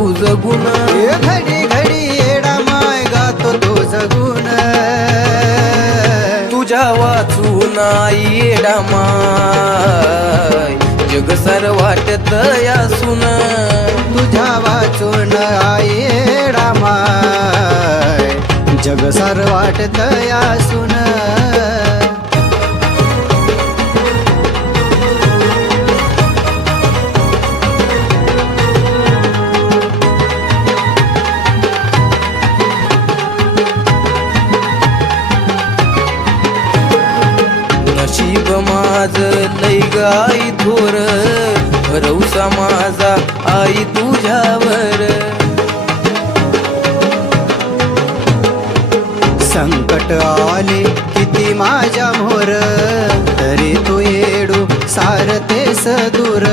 तुझ गुण घडी घडी येडा माय गातो तुझ गुण तुझ्या वाचून आई येडा माय जग सार वाटत यासून तुझ्या वाचून आई येडा माय जग सार वाटत यासून नशीब माझ लय गाई थोर भरवसा माझा आई तुझ्यावर संकट आले किती माझ्या मोर तरी तू येडू सारतेस दूर